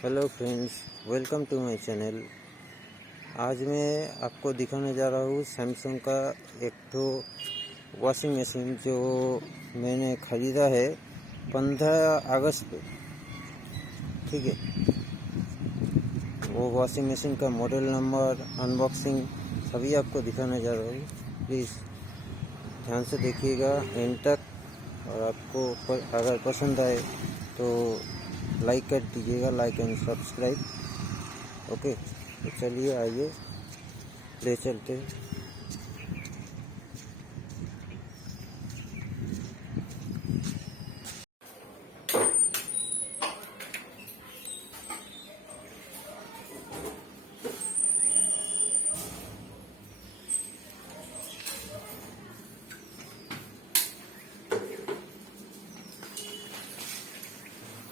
Hello friends, welcome to my channel. आज मैं आपको दिखाने जा रहा हूँ सैमसंग का एक तो वॉशिंग मशीन जो मैंने ख़रीदा है 15 अगस्त पे। ठीक है, वो वॉशिंग मशीन का मॉडल नंबर, अनबॉक्सिंग सभी आपको दिखाने जा रहा हूँ। प्लीज़ ध्यान से देखिएगा एंड तक, और आपको अगर पसंद आए तो लाइक कर दीजिएगा, लाइक एंड सब्सक्राइब। ओके, तो चलिए आइए ले चलते हैं।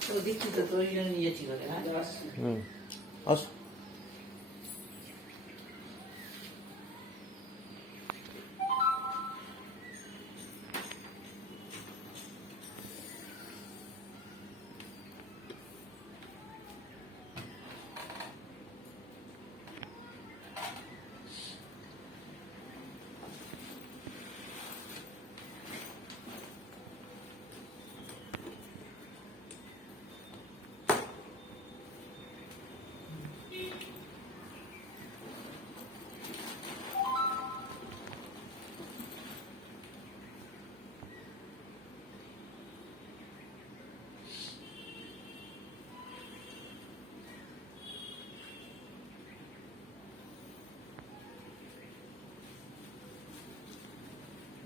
তো দেখছি তো তোর জন্য নিয়েছি বলে। হ্যাঁ আস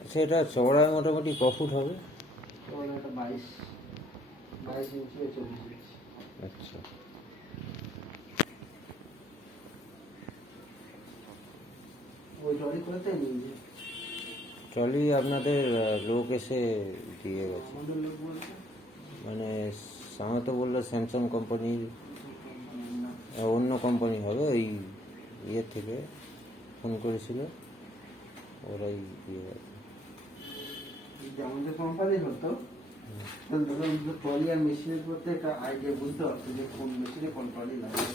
আচ্ছা, এটা চওড়ায় মোটামুটি ক ফুট হবে? ওটা 22 ইঞ্চি 24 ইঞ্চি। আচ্ছা, ওই ট্রলি করতে নিয়ে ট্রলি আপনাদের লোক এসে দিয়ে গেছে। আমাদের লোক বলছে মানে আমার তো বললো স্যামসাং কোম্পানির, অন্য কোম্পানি হবে, ওই ইয়ে থেকে ফোন করেছিল, ওরাই দিয়ে গেছে। আমাদের কোম্পানি হতো, ধরুন ট্রলি আর মেশিনের করতে একটা আইডিয়া বুঝতে পারতো যে কোন মেশিনে কোন ট্রলি লাগবে।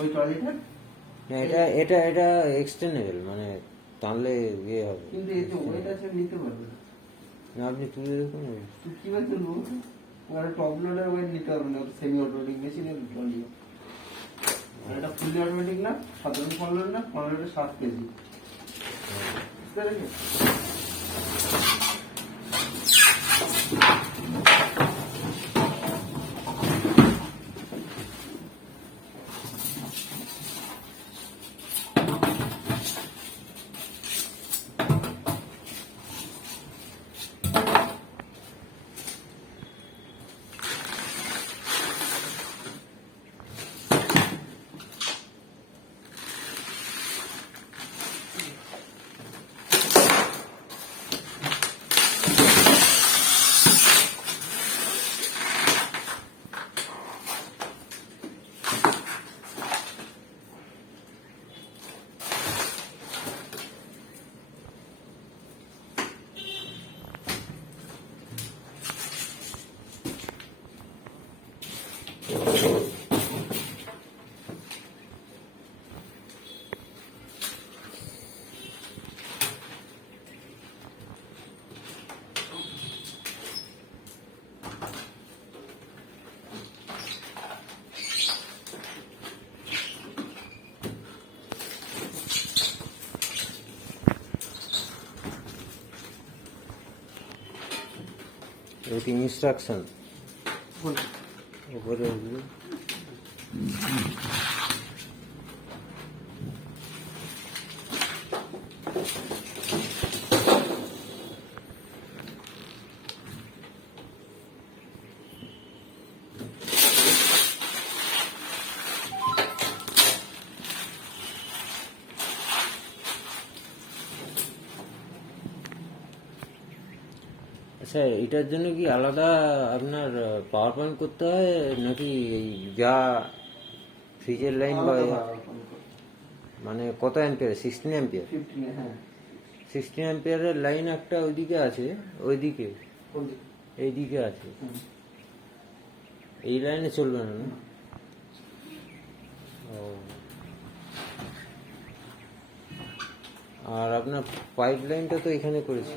ওই ট্রলিটা না, এটা এটা এটা এক্সটেন্ডেবল, মানে টানলে ইয়ে হবে, কিন্তু এই যে ওয়েট আছে নিতে পারবে না। না আপনি তুলে দেখুন। তুই কিভাবে তুলবো? ওরা টপ লোডের ওয়েট নিতে পারবে না, সেমি অটোমেটিক মেশিনের ট্রলি। এটা ফুলি অটোমেটিক না, সাধারণ ফলন না, ফলনটা 7 কেজি। বুঝতে পেরেছি? এটি ইনস্ট্রাকশন উপরে। আচ্ছা, এটার জন্য কি আলাদা আপনার পাওয়ার পয়েন্ট করতে হয়, নাকি এই যা ফ্রিজের লাইন বা মানে কত অ্যাম্পিয়ার? 16 অ্যাম্পিয়ার। 15, হ্যাঁ। 16 অ্যাম্পিয়ারের লাইন একটা ওইদিকে আছে, ওইদিকে এইদিকে আছে, এই লাইনে চলবে না না? ও, আর আপনার পাইপ লাইনটা তো এখানে করেছে।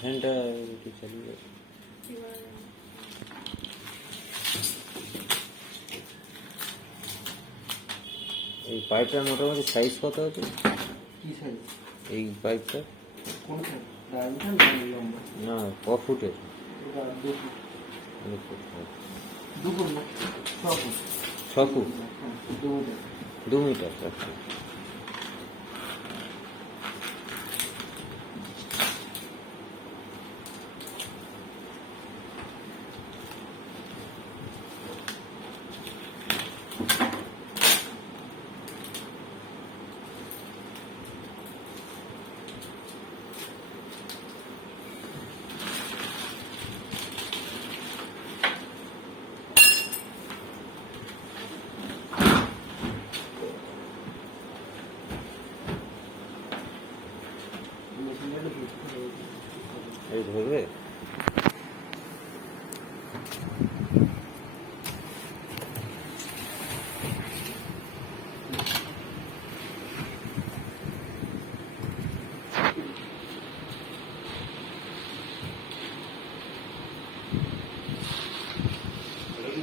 ফ্যানটা একটু চালিয়ে এই পাইপটার মোটামুটি সাইজ কত হচ্ছে? কি সাইজ এই পাইপটা? কোন সাইজ? ডায়ামিটার না লম্বা? না, ক ফুটের? 2 ফুট। 2 ফুট। 2 ফুট না, 6 ফুট। 6 ফুট? 2 মিটার। 2 মিটার। আচ্ছা। এই ধরবে?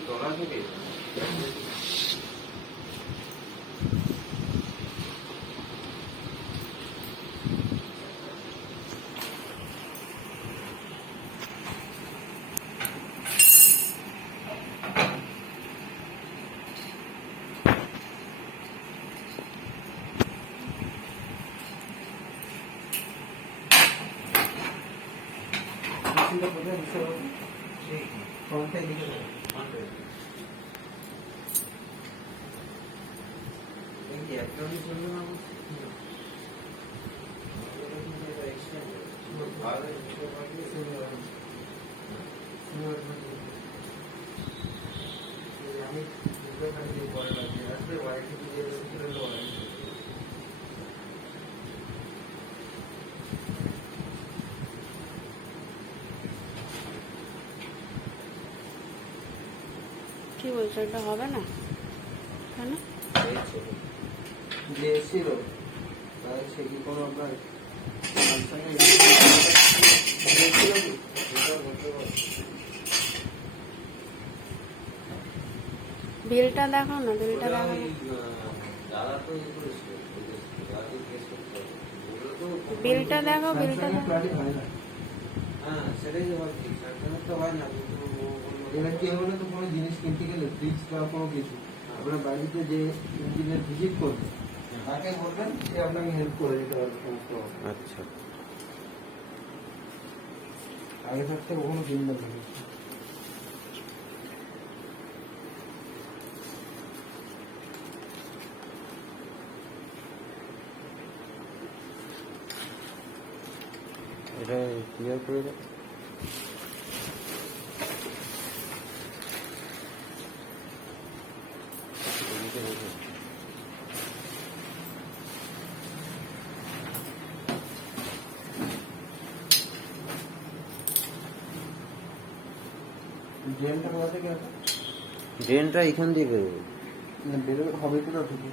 তলা থেকে ফ্রন্টে দিকে এই যে একদমই চলবে না কি বলছো, এটা হবে না? কেন? যে এসেছিল তাই সে কি কোনো আপনার বিলটা দেখো না, বিলটা দেখো না। বিলটা দেখো, বিলটা দেখো। হ্যাঁ সেটাই বলছি, স্যামসাংয়ের তো হয় না, কিন্তু এরা কি হলে তো কোনো জিনিস কিনতে গেলে ফ্রিজ বা কোনো কিছু আপনার বাড়িতে যে ইঞ্জিনিয়ার ভিজিট করবে তাকে বলবেন, সে আপনাকে হেল্প করে দিতে পারবে সমস্ত। আচ্ছা আগে থাকতে কখনো কিনবেন না। এটা ক্লিয়ার করে দাও। ড্রেনটা কোথা থেকে আছে? ড্রেনটা এখান দিয়ে বেরোবে, না বেরোবে হবে কোথা থেকে?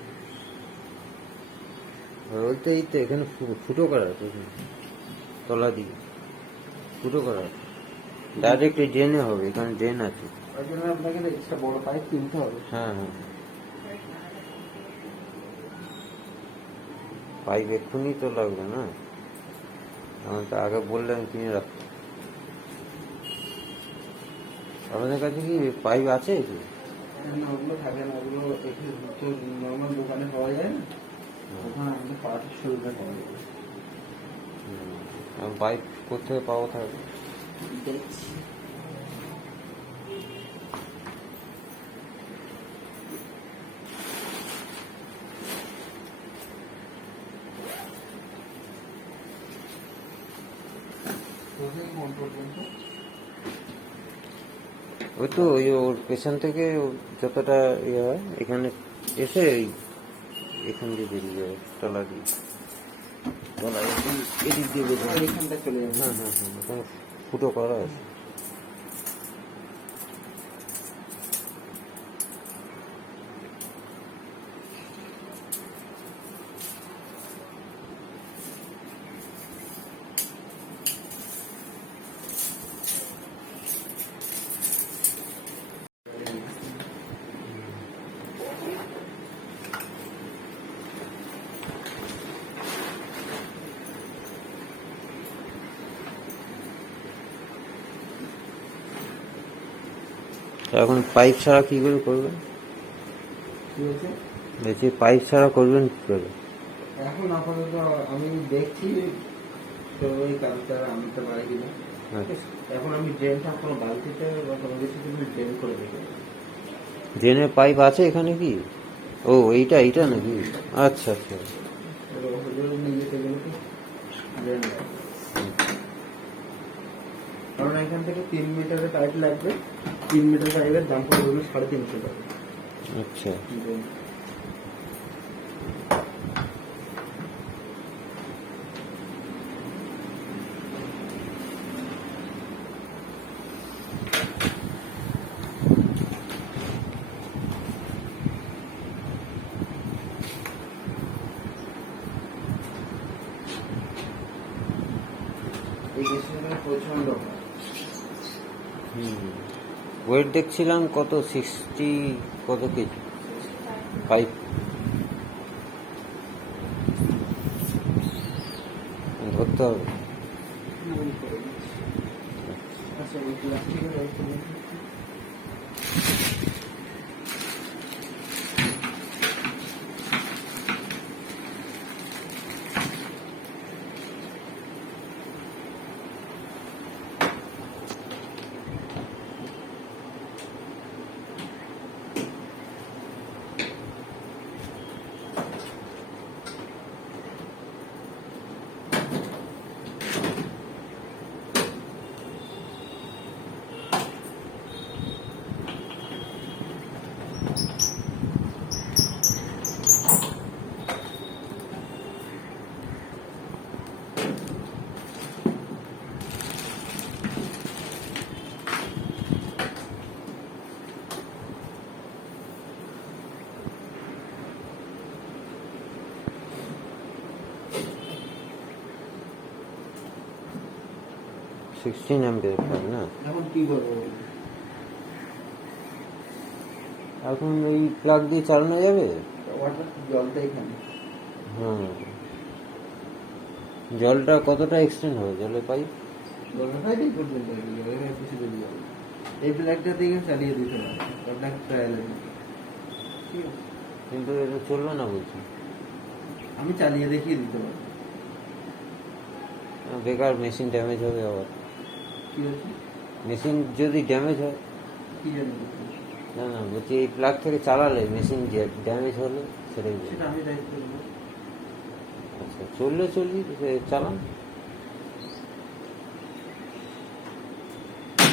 বলতে এই তো এখানে ফুটো করা আছে, এখানে তলা দিয়ে ফুটো করা আছে, ডাইরেক্ট এই ড্রেনে হবে, এখানে ড্রেন আছে। ওই জন্য আপনাকে এক্সট্রা বড় পাইপ কিনতে হবে। হ্যাঁ হ্যাঁ, পাইপ এক্ষুনি তো লাগবে না, আমার তো আগে বললেন কিনে রাখতে। আপনাদের কাছে কি পাইপ আছে? না ওগুলো থাকে না, ওগুলো একটু নর্মাল দোকানে পাওয়া যায় না, ওখানে আমাদের পাওয়ার সুবিধা পাওয়া যাবে। পাইপ কোথায় পাবো থাকবে? দেখছি কোথায় কোন পর্যন্ত? ওই তো ওই ওর পেছন থেকে যতটা ইয়ে হয় এখানে এসে এখান দিয়ে বেরিয়ে যাবে, তলা দিয়ে, তলা এদিক দিয়ে বেরিয়ে যাবে। এখানটা চলে যাবে। হ্যাঁ হ্যাঁ হ্যাঁ, ওখানে ফুটো করা আছে। এখন পাইপ ছাড়া কি করে করবেন? কি হয়েছে? বলছি পাইপ ছাড়া করবেন কি করে? এখন আপাতত আমি দেখছি তো ওই কাজটা আমি তো পারি কিনা। এখন আমি ড্রেনটা কোনো বালতিতে বা কোনো কিছু কিন্তু ড্রেন করে দেখি। ড্রেনের পাইপ আছে এখানে কি? ও এইটা এইটা নাকি? আচ্ছা আচ্ছা, নিয়ে যেতে গেলে তো ড্রেন লাগবে, কারণ এখান থেকে 3 মিটারের পাইপ লাগবে। 3 মিটার পাইপের দাম পড়বে হলো 350 টাকা। আচ্ছা এই মেশিনগুলো প্রচন্ড ওয়েট দেখছিলাম কত 60 কত কেজি পাইপ ধরতে হবে। আচ্ছা ওই প্লাস্টিকের 16 অ্যাম্পিয়ার প্লাগ না? এখন কি করবো? এখন এই প্লাগ দিয়ে চালানো যাবে? ওয়াটার জলটা এখানে, হ্যাঁ। জলটা কতটা এক্সটেন্ড হবে জলের পাইপ? জলটা হয় এই পর্যন্ত, এখানে কিছু বেরিয়ে যাবে। এই প্লাগটা থেকে চালিয়ে দিতে হবে, ওটা ট্রায়ালে ঠিক আছে। কিন্তু এটা চলবে না বলছি। আমি চালিয়ে দেখিয়ে দিতে পারবো। বেকার মেশিন ড্যামেজ হবে আবার। কি হচ্ছে? মেশিন যদি ড্যামেজ হয়? কি জানি, না না বলছি এই প্লাগ থেকে চালালে মেশিন ড্যামেজ হলে সেটাই বলছি। সেটা আমি দায়িত্ব নেবো। আচ্ছা চললে চালান।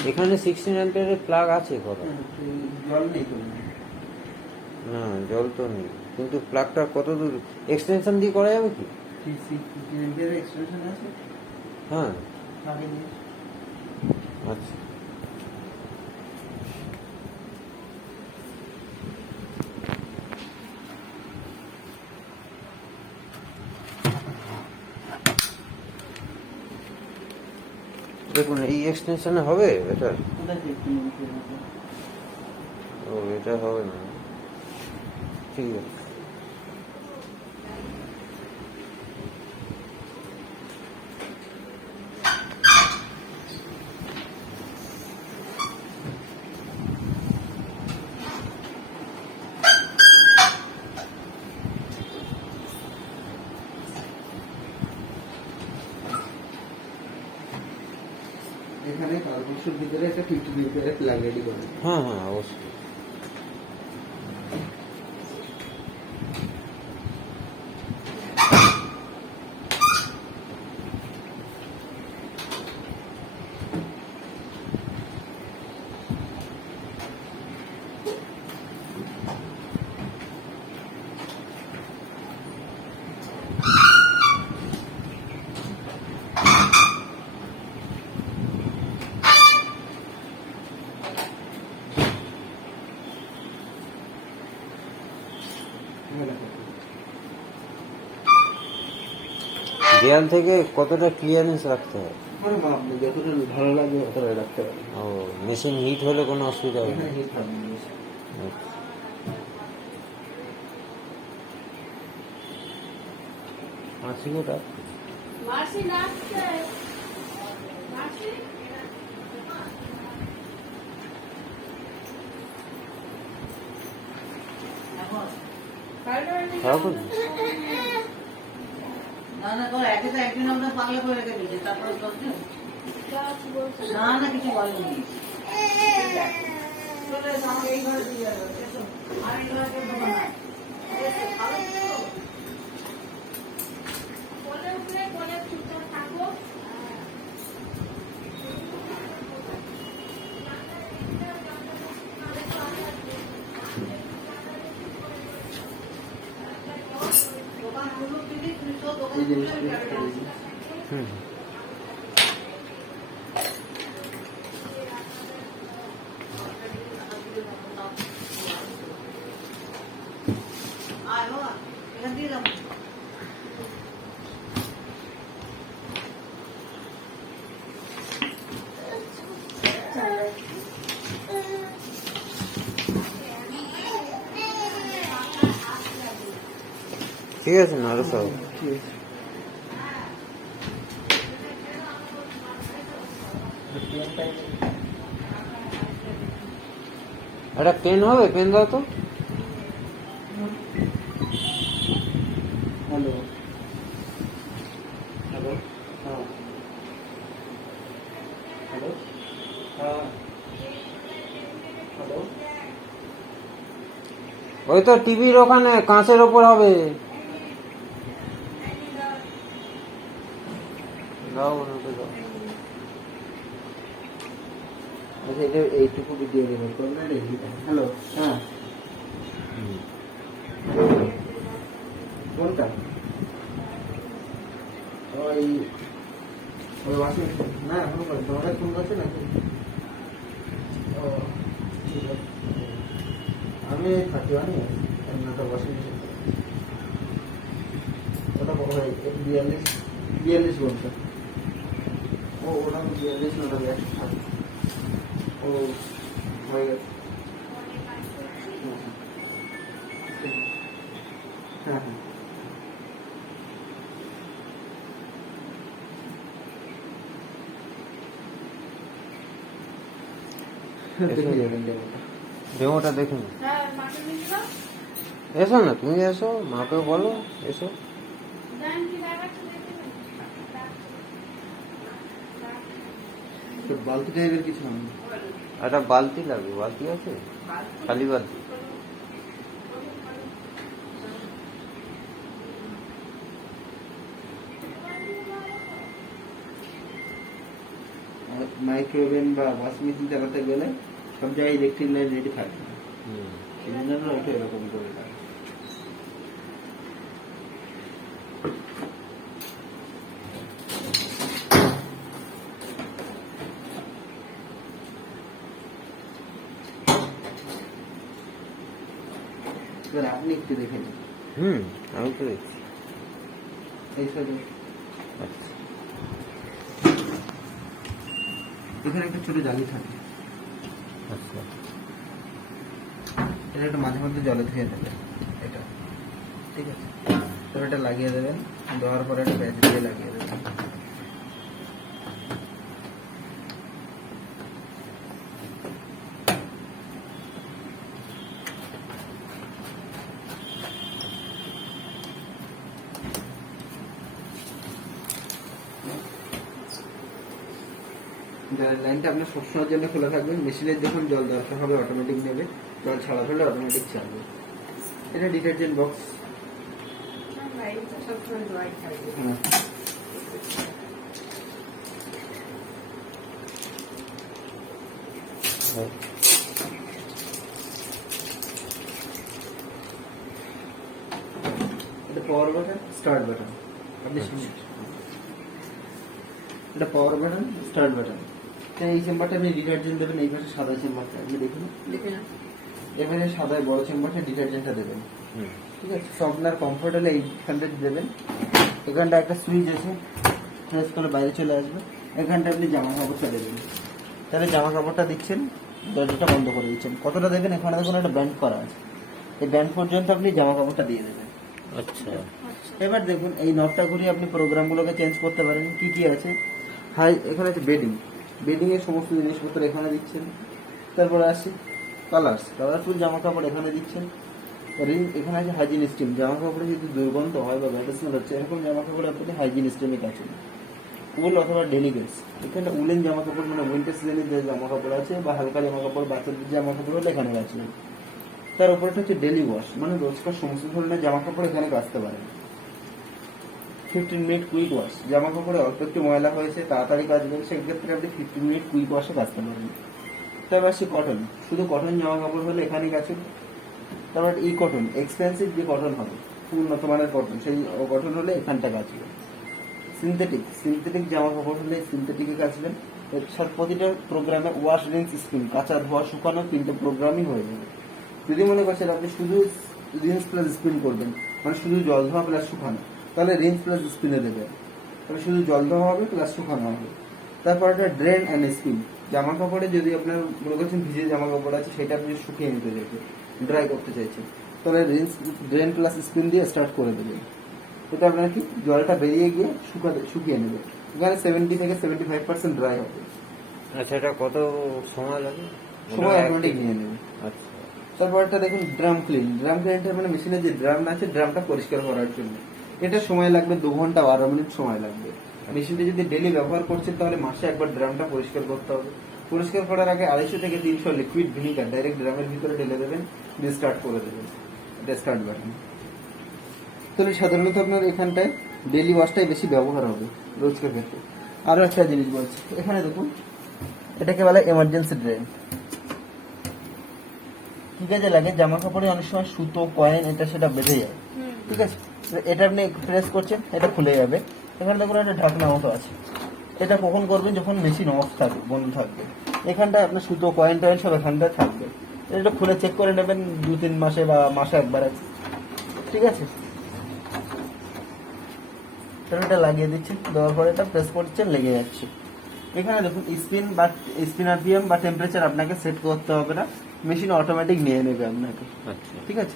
এখানে 16 অ্যাম্পিয়ারের প্লাগ আছে করা? জল নেই তো, না জল তো নেই, কিন্তু প্লাগটা কত দূর এক্সটেনশন দিয়ে করা যাবে কি? এক্সটেনশন আছে। হ্যাঁ লাগেনি। আচ্ছা। দেখুন এই এক্সটেনশনে হবে এটা? কোথায় দেখতে হবে? ও এটা হবে না, ঠিক আছে। এখানে কার্বক্সের ভিতরে একটা 50 লিটারের প্লাগ রেডি করে। হ্যাঁ হ্যাঁ অবশ্যই। দেয়াল থেকে কতটা ক্লিয়ারেন্স রাখতে হয়? মানে আপনি যতটা ভালো লাগবে ততটা রাখতে পারেন। ও মেশিন হিট হলে কোনো অসুবিধা হবে না? এখানে হিট হবে না। আচ্ছা। মাসি কোটা? মাসি নাচছে। মাসি খারাপ হচ্ছে? না না তোর একে তো একদিন আমরা পাগলা করে রেখে দিয়েছে, তারপরে না না কিছু বলেনি। চলে এসো, আমাকে এই ঘরে দিয়ে যাবে। এসো, আর এই ঘরে কেউ ঢোকে না। এসো, খাবে তো? কোলে উঠলে কোলে চুপচাপ থাকো। দোকান খুলুক দিদি, তুমি তো দোকান এই খুলে জিনিসটা যাবে। হুম। আয় বাবা, এখান দিয়ে যাবো। ঠিক আছে না আরো সব? ঠিক আছে। একটা পেন হবে, পেন দাও তো। হ্যালো হ্যালো, হ্যাঁ হ্যালো, হ্যাঁ হ্যালো। ওই তো টিভির ওখানে কাঁচের ওপর হবে। দাও ওটা দাও। আচ্ছা এটা এইটুকু ভিডিও রেকর্ড করবেন এইটা। হ্যালো, হ্যাঁ কোনটা? ওই ওই ওয়াশিং না এখনো করে তোমাদের ফোন করছে নাকি? ও ঠিক আছে, আমি 31 একটা ওয়াশিং মেশিন, ওটা 42 42 ঘন্টা। ও ওটা আমি দিয়ে দিয়েছি, ওটা একশো থাকে। ও হয়ে গেছে। হ্যাঁ হ্যাঁ দেখে যাবেন ডেমোটা। ডেমোটা দেখুন। হ্যাঁ মাকে নিয়ে যাও। এসো না, তুমি এসো, মাকে বলো এসো। জান কি লাগাচ্ছে দেখে নেন। তো বালতি টাইপের কিছু না, একটা বালতি লাগবে, বালতি আছে? খালি বালতি। মাইক্রোওভেন বা ওয়াশিং মেশিন চালাতে গেলে সব জায়গায় ইলেকট্রিক লাইন রেডি থাকে না, এই জন্য ওটা এরকম করে লাগে। এবার আপনি একটু দেখে নিন আমি তো দেখছি। এই সাইডে আচ্ছা, এখানে একটা ছোট জালি থাকে, আচ্ছা। এটা একটা মাঝে মধ্যে জলে ধুয়ে দেবেন, এটা ঠিক আছে। তো এটা লাগিয়ে দেবেন, দেওয়ার পরে একটা ব্যাচ দিয়ে লাগিয়ে দেবেন। লাইনটা আপনার সবসময়ের জন্য খোলা থাকবে, মেশিনের যখন জল দরকার হবে অটোমেটিক নেবে, জল ছাড়া হলে অটোমেটিক চালবে। এটা ডিটারজেন্ট বক্স। লাইটটা সবসময় ড্রাই থাকবে। হ্যাঁ, এটা পাওয়ার বাটন, স্টার্ট বাটন। আপনি এটা পাওয়ার বাটন, স্টার্ট বাটন। এই চেম্বারটা আপনি ডিটারজেন্ট দেবেন, এই পাশে সাদা চেম্বারটা আপনি দেখুন, দেখে না। এবারে সাদায় বড় চেম্বারটা ডিটারজেন্টটা দেবেন, ঠিক আছে। সব আপনার কমফোর্ট হলে এইখানটা দেবেন। এখানটা একটা সুইচ আছে, প্রেস করে বাইরে চলে আসবে। এখানটা আপনি জামা কাপড়টা দেবেন, তাহলে জামা কাপড়টা দিচ্ছেন, দরজাটা বন্ধ করে দিচ্ছেন। কতটা দেবেন, এখানে দেখুন একটা ব্যান্ড করা আছে, এই ব্যান্ড পর্যন্ত আপনি জামা কাপড়টা দিয়ে দেবেন। আচ্ছা, এবার দেখুন এই নবটা ঘুরিয়ে আপনি প্রোগ্রামগুলোকে চেঞ্জ করতে পারেন। কি কি আছে, হাই এখানে আছে বেডিং, বেডিং এর সমস্ত জিনিসপত্র এখানে দিচ্ছেন। তারপরে আসি কালার্স, কালারফুল জামা কাপড় এখানে দিচ্ছেন। রিং এখানে আছে হাইজিন স্টিম, জামা কাপড়ে যদি দুর্গন্ধ হয় বা ব্যাড স্মেল হচ্ছে এরকম জামা কাপড়ে আপনি হাইজিন স্টিমে কাছেন। উল অথবা ডেলিগেটস, এখানে উলেন জামা কাপড় মানে উইন্টার সিজনের যে জামা কাপড় আছে বা হালকা জামা কাপড় বাচ্চাদের জামা কাপড় হলে এখানে কাছেন। তার উপরটা হচ্ছে ডেলি ওয়াশ, মানে রোজকার সমস্ত ধরনের জামা কাপড় এখানে কাচতে পারেন। 15 মিনিট কুইক ওয়াশ, জামা কাপড়ে অল্প একটু ময়লা হয়েছে তাড়াতাড়ি কাচবেন, সেক্ষেত্রে আপনি 15 মিনিট কুইক ওয়াশে কাচতে পারবেন। তারপর আসছে কটন, শুধু কটন জামা কাপড় হলে এখানেই কাছেন। তারপর এই কটন, এক্সপেন্সিভ যে কটন হবে, উন্নত মানের কটন, সেই কটন হলে এখানটা কাচবেন। সিনথেটিক, সিনথেটিক জামা কাপড় হলে সিনথেটিকে কাচবেন। প্রতিটা প্রোগ্রামে ওয়াশ, রিন্স, স্পিন, কাঁচা, ধোয়া, শুকানো 3টে প্রোগ্রামই হয়ে যাবে। যদি মনে করছেন আপনি শুধু রিন্স প্লাস স্পিন করবেন, মানে শুধু জল ধোয়া প্লাস শুকানো, তাহলে রিন্স প্লাস স্পিনে দেবেন। তাহলে শুধু জল ধোয়া হবে প্লাস শুকানো হবে। তারপর একটা ড্রেন অ্যান্ড স্পিন, জামা কাপড়ে যদি আপনার মনে করছেন ভিজে জামা কাপড় আছে সেটা আপনি শুকিয়ে নিতে চাইছেন, ড্রাই করতে চাইছেন, তাহলে রিন্স, ড্রেন প্লাস স্পিন দিয়ে স্টার্ট করে দেবেন। এটা আপনার কি জলটা বেরিয়ে গিয়ে শুকিয়ে নেবে। এখানে 70 থেকে 75% ড্রাই হবে। আচ্ছা, এটা কত সময় লাগে? সময় অটোমেটিক নিয়ে নেবে। আচ্ছা, তারপর একটা দেখুন ড্রাম ক্লিন, ড্রাম ক্লিনটা মানে মেশিনে যে ড্রাম আছে ড্রামটা পরিষ্কার করার জন্য। এটা সময় লাগবে 2 ঘন্টা 12 মিনিট সময় লাগবে। মেশিনটা যদি ডেলি ব্যবহার করছেন তাহলে মাসে একবার ড্রামটা পরিষ্কার করতে হবে। পরিষ্কার করার আগে 250 থেকে 300 লিকুইড ভিনিগার ডাইরেক্ট ড্রামের ভিতরে ঢেলে দেবেন, দিয়ে স্টার্ট করে দেবেন। এটা স্টার্ট বাটন। তাহলে সাধারণত আপনার এখানটায় ডেলি ওয়াশটাই বেশি ব্যবহার হবে রোজকার ক্ষেত্রে। আরো একটা জিনিস বলছি, এখানে দেখুন এটাকে বলে এমার্জেন্সি ড্রেন। কি কাজে লাগে, জামা কাপড়ে অনেক সময় সুতো, কয়েন এটা সেটা বেঁধে যায়, ঠিক আছে। এটা আপনি প্রেস করছেন, এটা খুলে যাবে। এখানে দেখুন একটা ঢাকনা মতো আছে, এটা কখন করবেন, যখন মেশিন অফ থাকবে, বন্ধ থাকবে। এখানটায় আপনার সুতো, কয়েন টয়েন সব এখানটায় থাকবে। এটা খুলে চেক করে নেবেন 2-3 মাসে বা মাসে একবার আছে, ঠিক আছে। তাহলে এটা লাগিয়ে দিচ্ছেন, দেওয়ার পরে এটা প্রেস করছেন, লেগে যাচ্ছে। এখানে দেখুন স্পিন আরপিএম বা টেম্পারেচার আপনাকে সেট করতে হবে না, মেশিন অটোমেটিক নিয়ে নেবে আপনাকে। আচ্ছা ঠিক আছে,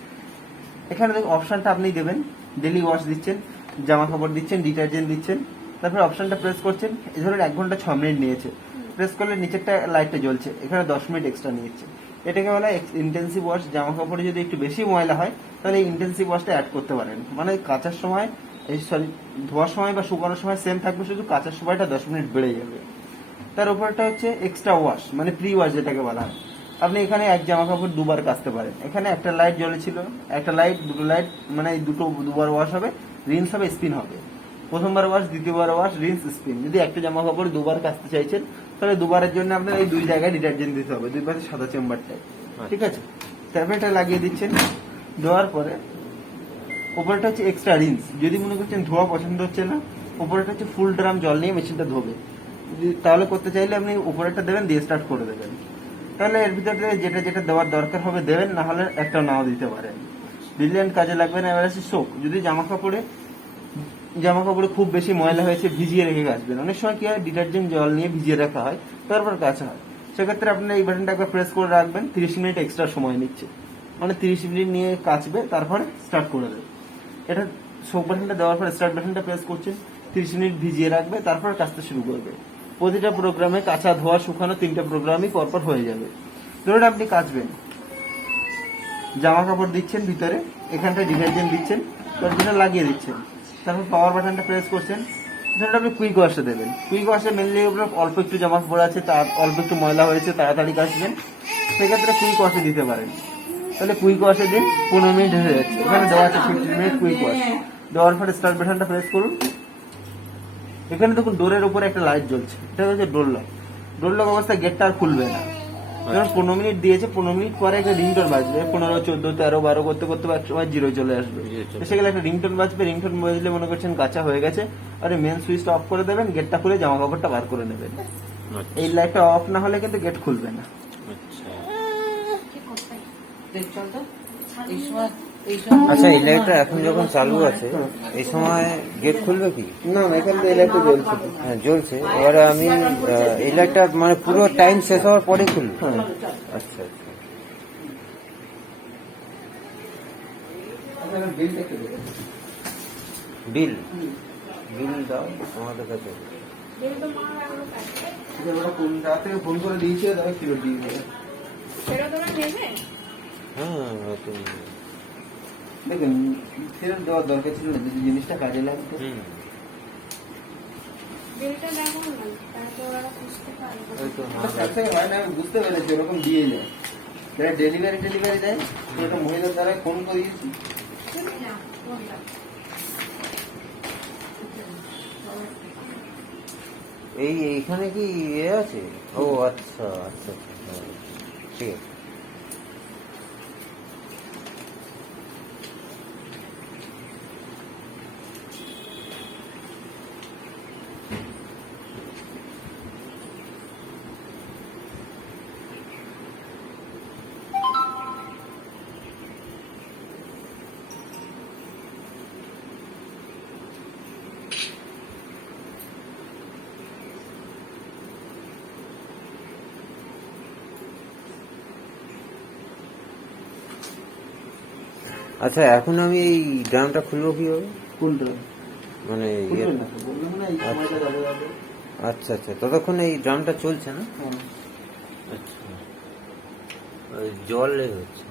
এখানে দেখুন অপশনটা আপনি দেবেন, ডেলি ওয়াশ দিচ্ছেন, জামা কাপড় দিচ্ছেন, ডিটারজেন্ট দিচ্ছেন, তারপরে অপশনটা প্রেস করছেন। এই ধরুন 1 ঘন্টা 6 মিনিট নিয়েছে, প্রেস করলে নিচেরটা লাইটটা জ্বলছে, এখানে 10 মিনিট এক্সট্রা নিয়েছে। এটাকে বলা হয় ইন্টেন্সিভ ওয়াশ। জামা কাপড়ে যদি একটু বেশি ময়লা হয় তাহলে ইন্টেন্সিভ ওয়াশটা অ্যাড করতে পারেন, মানে কাচার সময় ধোয়ার সময় বা শুকানোর সময় সেম থাকবে, শুধু কাচার সময়টা 10 মিনিট বেড়ে যাবে। তার উপরটা হচ্ছে এক্সট্রা ওয়াশ, মানে প্রি ওয়াশ যেটাকে বলা হয়। আপনি এখানে এক জামা কাপড় 2 বার কাচতে পারেন। এখানে একটা লাইট জ্বলেছিল, একটা লাইট, দুটো লাইট, মানে এই দুটো 2 বার ওয়াশ হবে, রিন্স হবে, স্পিন হবে। প্রথমবার ওয়াশ, দ্বিতীয়বার ওয়াশ, রিন্স, স্পিন। যদি একটা জামা কাপড় 2 বার কাচতে চাইছেন তাহলে 2 বারের জন্য আপনার এই 2 জায়গায় ডিটারজেন্ট দিতে হবে, 2 পাশে সাদা চেম্বারটায়। ঠিক আছে, ট্যাবলেটটা লাগিয়ে দিচ্ছেন। দেওয়ার পরে উপরটা হচ্ছে এক্সট্রা রিন্স। যদি মনে করছেন ধোয়া পছন্দ হচ্ছে না, উপরটা হচ্ছে ফুল ড্রাম জল নিয়ে মেশিনটা ধোবে। তাহলে করতে চাইলে আপনি উপরেরটা দেবেন, দিয়ে স্টার্ট করে দেবেন। তাহলে এর ভিতরে যেটা যেটা দেওয়ার দরকার হবে দেবেন, না হলে একটা নাও দিতে পারেন। ব্রিলিয়ান্ট, কাজে লাগবে না। এবার আছে সোক। যদি জামা কাপড়ে খুব বেশি ময়লা হয়েছে, ভিজিয়ে রেখে কাচবেন। অনেক সময় কি হয়, ডিটারজেন্ট জল নিয়ে ভিজিয়ে রাখা হয়, তারপর কাচা হয়। সেক্ষেত্রে আপনি এই বাটনটা একবার প্রেস করে রাখবেন, 30 মিনিট এক্সট্রা সময় নিচ্ছে, মানে 30 মিনিট নিয়ে কাচবে, তারপরে স্টার্ট করে দেবে। এটা সোক বাটনটা দেওয়ার পর স্টার্ট বাটনটা প্রেস করছেন, 30 মিনিট ভিজিয়ে রাখবে, তারপর কাচতে শুরু করবে। প্রতিটা প্রোগ্রামে কাঁচা, ধোয়া, শুকানো 3টা প্রোগ্রামই পরপর হয়ে যাবে। ধরুন আপনি কাচবেন, জামা কাপড় দিচ্ছেন ভিতরে, এখানটায় ডিটারজেন্ট দিচ্ছেন, তার জন্য লাগিয়ে দিচ্ছেন, তারপর পাওয়ার বাটনটা প্রেস করছেন। ধরুন আপনি কুইক ওয়াশে দেবেন। কুইক ওয়াশে মেনলি অল্প একটু জামা কাপড় আছে, তার অল্প একটু ময়লা হয়েছে, তাড়াতাড়ি কাচবেন, সেক্ষেত্রে কুইক ওয়াশে দিতে পারেন। তাহলে কুইক ওয়াশে দিন, 15 মিনিট হয়ে যাচ্ছে। এখানে দেওয়া আছে 15 মিনিট কুইক ওয়াশ। দেওয়ার পরে স্টার্ট বাটনটা প্রেস করুন। এখানে দেখুন ডোরের উপরে একটা লাইট জ্বলছে, এটা হচ্ছে ডোর লক। ডোর লক অবস্থায় গেটটা আর খুলবে না। যখন 15 মিনিট দিয়েছে, 15 মিনিট পরে একটা রিংটোন বাজবে, 15, 14, 13, 12 করতে করতে এক সময় 0 চলে আসবে। সেখানে একটা রিংটোন বাজবে, রিংটোন বাজলে মনে করছেন কাঁচা হয়ে গেছে, আর মেন সুইচটা অফ করে দেবেন, গেটটা খুলে জামা কাপড়টা বার করে নেবেন। এই লাইটটা অফ না হলে কিন্তু গেট খুলবে না। আচ্ছা, এই লাইটটা এখন যখন চালু আছে, এই সময় গেট খুলবে কি? না, এখানে এই লাইটটা জ্বলছে। হ্যাঁ, জ্বলছে। এবারে আমি এই লাইটটা মানে পুরো টাইম শেষ হওয়ার পরে খুলবো। হ্যাঁ, আচ্ছা আচ্ছা। আপনারা বিলটা কে দেবেন? বিল দাও আমাদের কাছে। যেহেতু মা রাখলো কাছে ওরা কোন রাত থেকে ফোন করে দিয়েছে, তারা ফেরত দিয়ে দেবে। ফেরত ওরা নেবে। হ্যাঁ, হয়তো। দেখুন, ফেরত দেওয়ার দরকার ছিল না, যদি জিনিসটা কাজে লাগতো। বিলটা দেখো না, তারপর ওরা বুঝতে পারবে। হয়তো আচ্ছা, হয় না, আমি বুঝতে পেরেছি, ওরকম দিয়ে যায়। যারা ডেলিভারি দেয়, একটা মহিলার দ্বারা ফোন করিয়েছি। এইখানে কি ইয়ে আছে? ও আচ্ছা আচ্ছা আচ্ছা, হ্যাঁ, ঠিক আছে। আচ্ছা, এখন আমি এই ড্রামটা খুলবো কিভাবে? কোনটা? মানে বুঝলেন না তো, বললাম না, এই সময়টা যাবে। আচ্ছা আচ্ছা, ততক্ষণ এই ড্রামটা চলছে না? হ্যাঁ। আচ্ছা, ওই জলে হচ্ছে।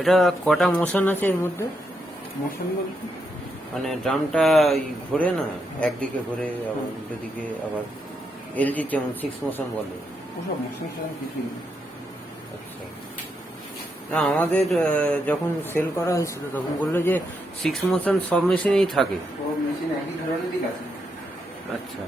এটা কটা মোশন আছে এর মধ্যে? মোশন বলতে মানে ড্রামটা ঘোরে না, একদিকে ঘোরে আবার উল্টো দিকে, আবার এলজি যেমন 6 মোশন বলে। ওসব মোশন সেরকম কিছুই নেই। আচ্ছা, না আমাদের যখন সেল করা হয়েছিল তখন বললো যে 6 মোশন সব মেশিনেই থাকে। তো মেশিন একই ধরনের দিক আছে। আচ্ছা,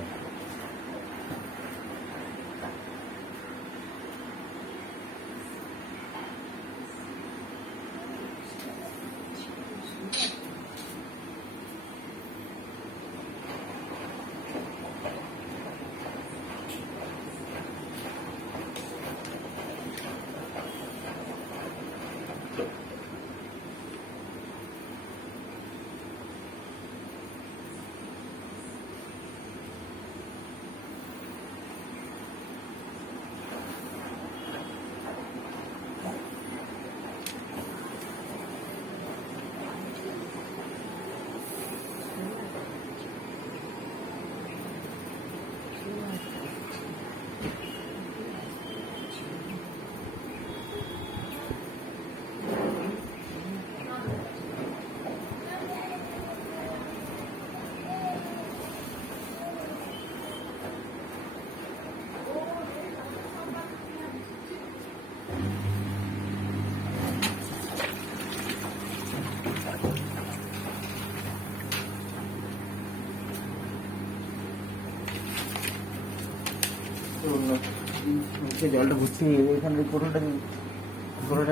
জলটা ভর্তি হয়ে যাবে এখানে, কোটোটা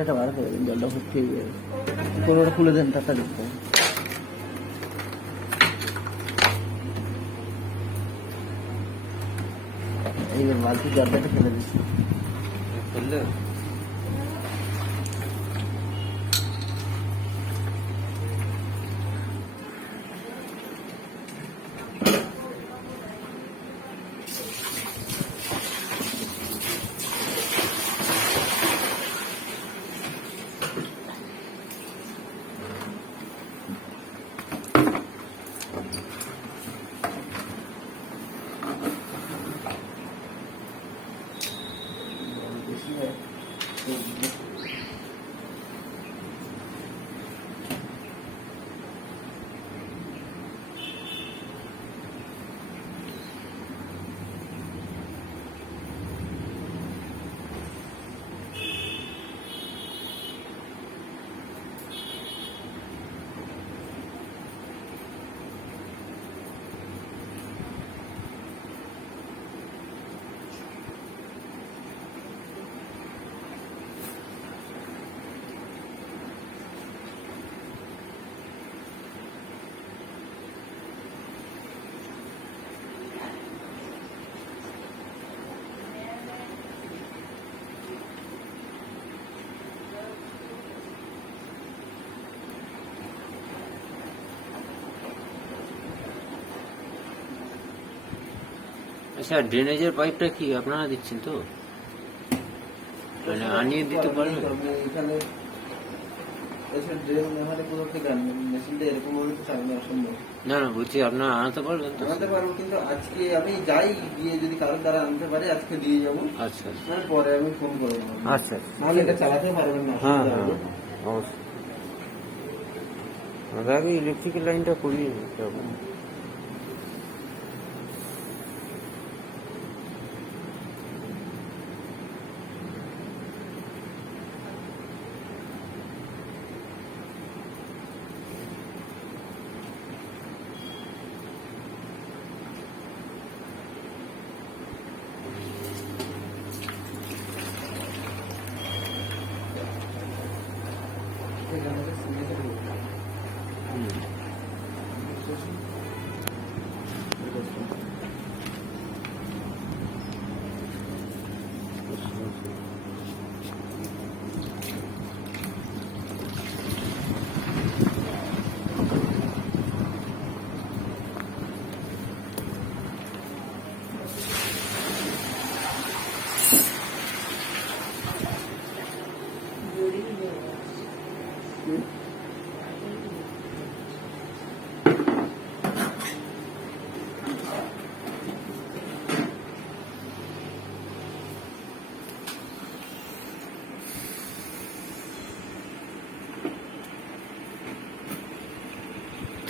একটা বার করে দেন, জলটা ভর্তি হয়ে যাবে। কোটোটা খুলে দেন, টাকা দিতে হবে। এইবার বালতির জলটা ফেলে দিচ্ছি। বুঝলে? আচ্ছা, ড্রেনেজের পাইপটা কি আপনারা দিচ্ছেন তো? মানে আনিয়ে দিতে পারেন? এখানে এসে ড্রেন এখানে পুরো ঠিক আনবেন, মেশিনটা এরকম ভাবে তো চালানো অসম্ভব। না না, বলছি আপনারা আনাতে পারবেন তো? আনতে পারবো, কিন্তু আজকে আমি যাই গিয়ে যদি কারোর দ্বারা আনতে পারি আজকে দিয়ে যাবো। আচ্ছা আচ্ছা, মানে পরে আমি ফোন করে দেবো। আচ্ছা নাহলে এটা চালাতে পারবেন না। হ্যাঁ হ্যাঁ অবশ্যই। আমরা আগে ইলেকট্রিক্যাল লাইনটা করিয়ে নিতে হবে। এখানে signature করতে হবে।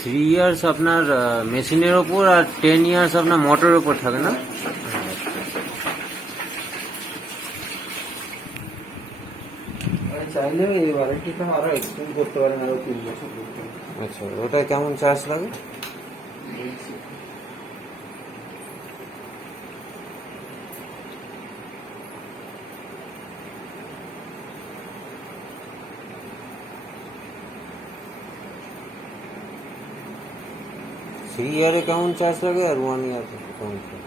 3 ইয়ার্স আপনার মেশিনের ওপর আর 10 ইয়ার্স আপনার মোটরের ওপর থাকে না? চাইলে এই ওয়ারেন্টিটা আরো এক্সটেন্ড করতে পারেন, আরো 3 বছর করতে পারেন। আচ্ছা, ওটা কেমন চার্জ লাগে? থ্রি ইয়ারে কেমন চার্জ লাগে আর 1 ইয়ার কেমন চার্জ?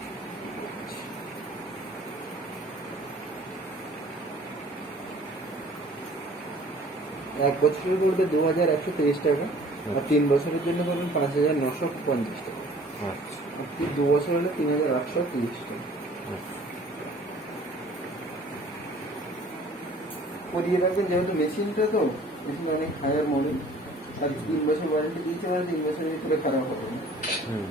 এক বছরের করতে 2130 টাকা, আর 3 বছরের জন্য ধরুন 5950 টাকা, আচ্ছা আর 2 বছর হলে 3830 টাকা। করিয়ে রাখবেন, যেহেতু মেশিনটা তো মেশিন অনেক হায়ার মডেল, আর 3 বছর ওয়ারেন্টি দিতে পারে, 3 বছরের ভিতরে খারাপ হবে না। হুম।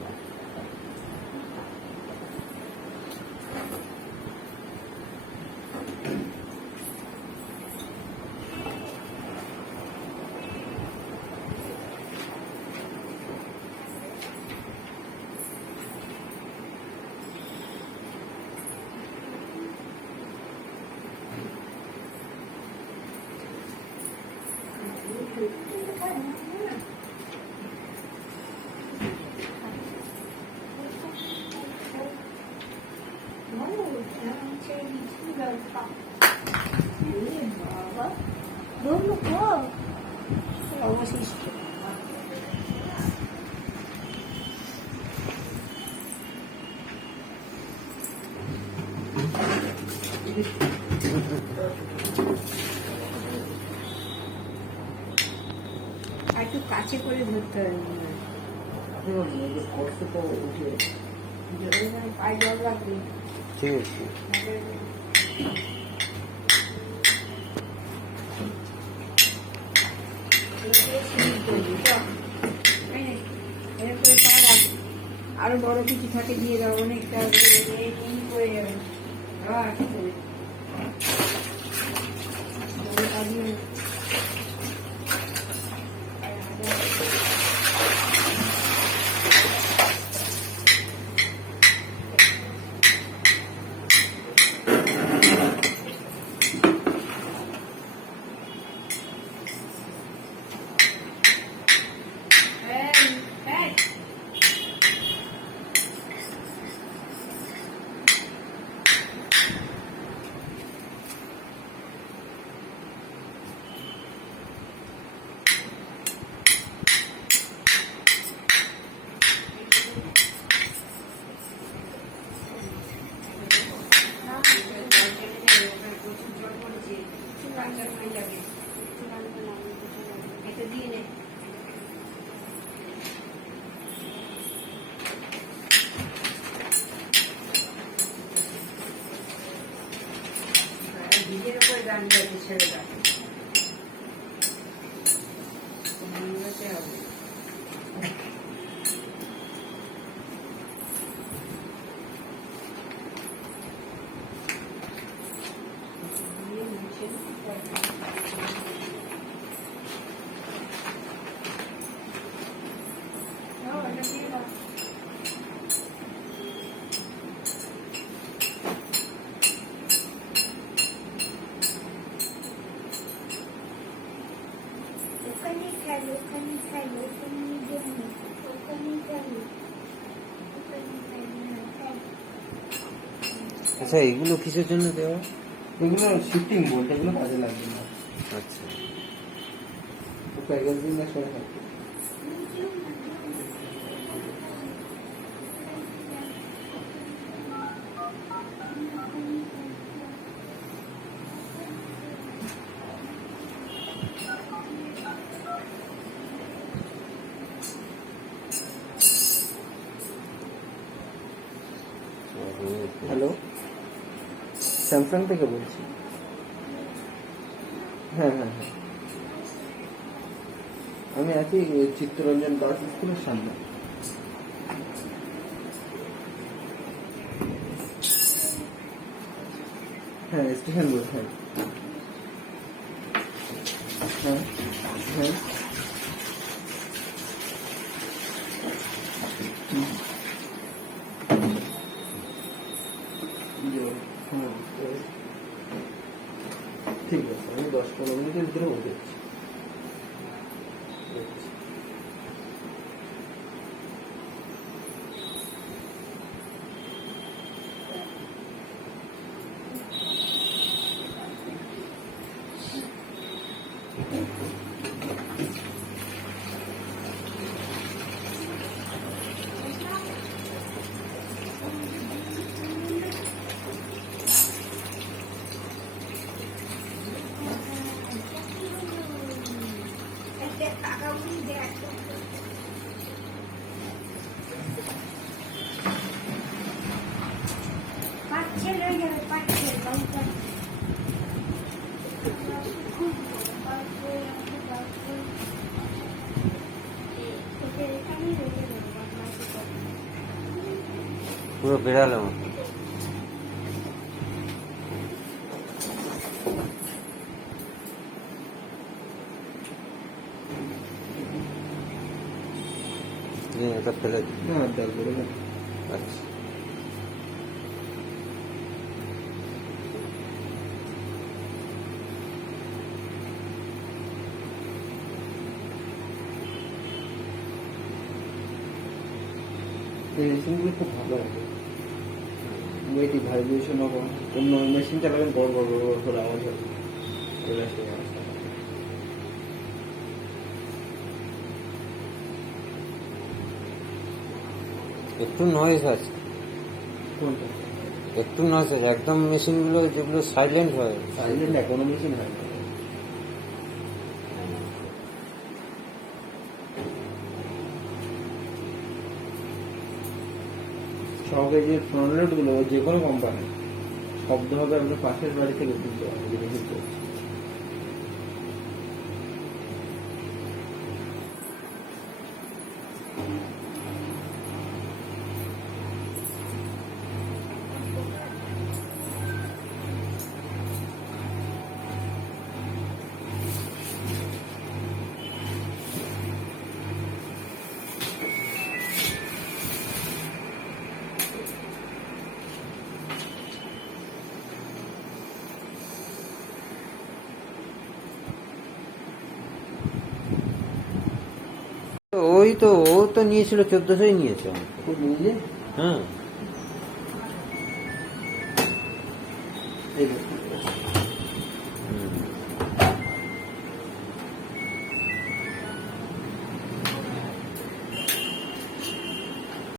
অবশিষ্ট একটু কাছে করে ধরতে হবে, পায়ে জল রাখবে। ঠিক আছে। আরো বড় কিছু থাকে দিয়ে দাও, অনেকটা করে যাবে। নিজের উপরে দাঁড়িয়ে আছে ছেলেটা, হবে। আচ্ছা, এগুলো কিসের জন্য দেওয়া? এগুলো শিফটিং বোল্ট, এগুলো কাজে লাগবে না। আচ্ছা, প্যাকেজিং না সরে থাকবে। হ্যালো, স্যামসাং থেকে বলছি। হ্যাঁ হ্যাঁ হ্যাঁ, আমি আছি চিত্তরঞ্জন গার্লস স্কুলের সামনে। হ্যাঁ, স্টেশন রোড। হ্যাঁ হ্যাঁ হ্যাঁ, ঠিক আছে, আমি 10-15 মিনিটের ভিতরে বলে দিচ্ছি। পুরো বেড়ালের মতো। এটা ফেলে দিই। হ্যাঁ, তারপরে আচ্ছা, এই মেশিনগুলো খুব ভালো হবে। এটি ভাইব্রেশন হবে, অন্য মেশিন চালাবেন বড় বড় বড় বড় করে আওয়াজ হবে। চলে আসবে আওয়াজটা। একটু নয়েজ আছে, কোনটা? একটু নয়েজ আছে। একদম মেশিনগুলো যেগুলো সাইলেন্ট হয়, সাইলেন্ট কোনো মেশিন হয় না। সব এই যে ফ্রন্ট গুলো যে কোনো কোম্পানি শব্দ হবে, আপনার পাশের বাড়ি থেকে কিনতে হবে যেটা কিন্তু ওই তো ও তো নিয়েছিল 1400 নিয়েছে আমাকে। খুব নিজে হ্যাঁ, এই দেখুন।